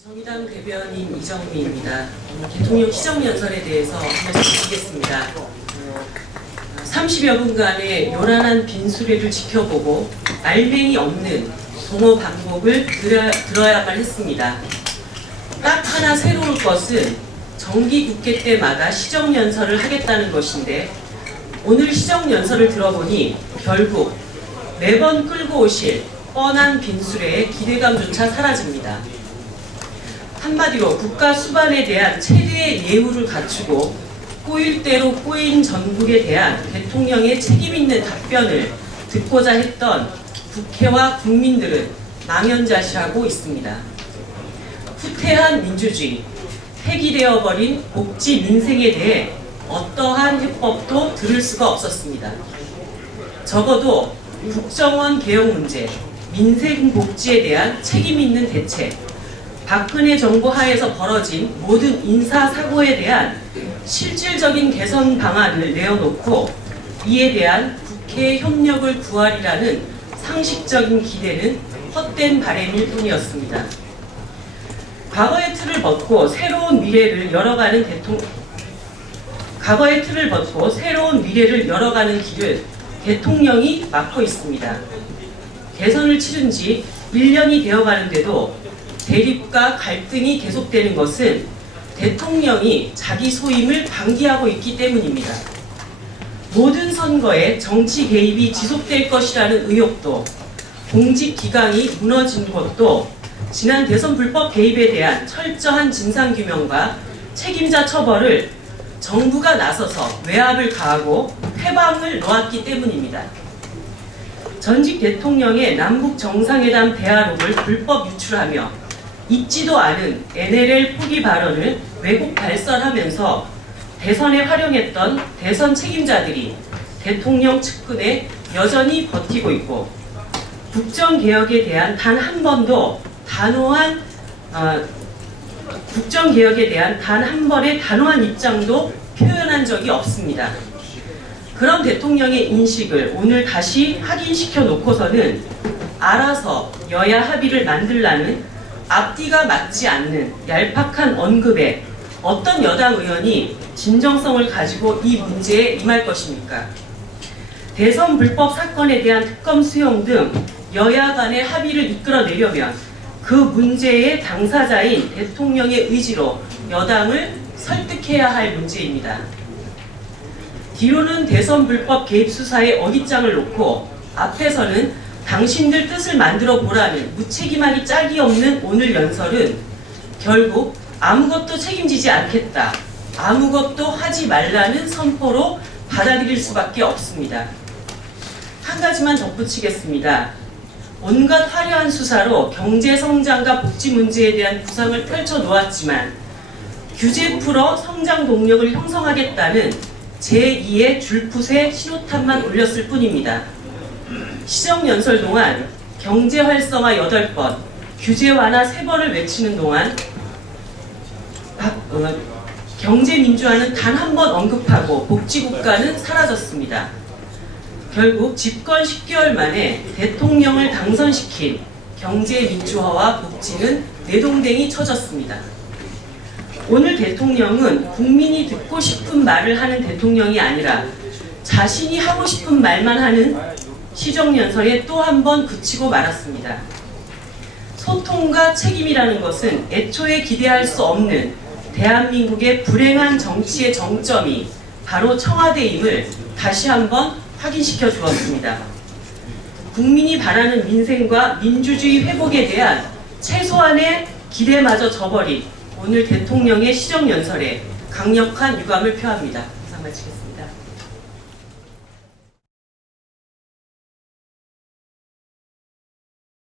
정의당 대변인 이정미입니다. 대통령 시정연설에 대해서 한 말씀 드리겠습니다. 30여 분간의 요란한 빈수레를 지켜보고 알맹이 없는 동어 반복을 들어야만 했습니다. 딱 하나 새로울 것은 정기국회 때마다 시정연설을 하겠다는 것인데, 오늘 시정연설을 들어보니 결국 매번 끌고 오실 뻔한 빈수레의 기대감조차 사라집니다. 한마디로 국가 수반에 대한 최대의 예우를 갖추고 꼬일 대로 꼬인 전국에 대한 대통령의 책임있는 답변을 듣고자 했던 국회와 국민들은 망연자실하고 있습니다. 후퇴한 민주주의, 폐기되어버린 복지 민생에 대해 어떠한 해법도 들을 수가 없었습니다. 적어도 국정원 개혁 문제, 민생 복지에 대한 책임있는 대책, 박근혜 정부 하에서 벌어진 모든 인사사고에 대한 실질적인 개선 방안을 내어놓고 이에 대한 국회의 협력을 구하리라는 상식적인 기대는 헛된 바람일 뿐이었습니다. 과거의 틀을 벗고 새로운 미래를 열어가는 길을 대통령이 막고 있습니다. 대선을 치른 지 1년이 되어가는데도 대립과 갈등이 계속되는 것은 대통령이 자기 소임을 방기하고 있기 때문입니다. 모든 선거에 정치 개입이 지속될 것이라는 의혹도, 공직 기강이 무너진 것도 지난 대선 불법 개입에 대한 철저한 진상규명과 책임자 처벌을 정부가 나서서 외압을 가하고 패방을 놓았기 때문입니다. 전직 대통령의 남북 정상회담 대화록을 불법 유출하며 있지도 않은 NLL 포기 발언을 왜곡 발설하면서 대선에 활용했던 대선 책임자들이 대통령 측근에 여전히 버티고 있고, 국정개혁에 대한 단 한 번의 단호한 입장도 표현한 적이 없습니다. 그런 대통령의 인식을 오늘 다시 확인시켜 놓고서는 알아서 여야 합의를 만들라는 앞뒤가 맞지 않는 얄팍한 언급에 어떤 여당 의원이 진정성을 가지고 이 문제에 임할 것입니까? 대선 불법 사건에 대한 특검 수용 등 여야 간의 합의를 이끌어내려면 그 문제의 당사자인 대통령의 의지로 여당을 설득해야 할 문제입니다. 뒤로는 대선 불법 개입 수사에 어깃장을 놓고 앞에서는 당신들 뜻을 만들어 보라는 무책임하기 짝이 없는 오늘 연설은 결국 아무것도 책임지지 않겠다, 아무것도 하지 말라는 선포로 받아들일 수밖에 없습니다. 한 가지만 덧붙이겠습니다. 온갖 화려한 수사로 경제 성장과 복지 문제에 대한 구상을 펼쳐 놓았지만 규제 풀어 성장 동력을 형성하겠다는 제2의 줄풋의 신호탄만 올렸을 뿐입니다. 시정연설 동안 경제 활성화 8번, 규제 완화 3번을 외치는 동안 경제 민주화는 단 한 번 언급하고 복지국가는 사라졌습니다. 결국 집권 10개월 만에 대통령을 당선시킨 경제 민주화와 복지는 내동댕이 쳐졌습니다. 오늘 대통령은 국민이 듣고 싶은 말을 하는 대통령이 아니라 자신이 하고 싶은 말만 하는 시정연설에 또 한 번 그치고 말았습니다. 소통과 책임이라는 것은 애초에 기대할 수 없는 대한민국의 불행한 정치의 정점이 바로 청와대임을 다시 한번 확인시켜 주었습니다. 국민이 바라는 민생과 민주주의 회복에 대한 최소한의 기대마저 저버린 오늘 대통령의 시정연설에 강력한 유감을 표합니다. 이상 마치겠습니다.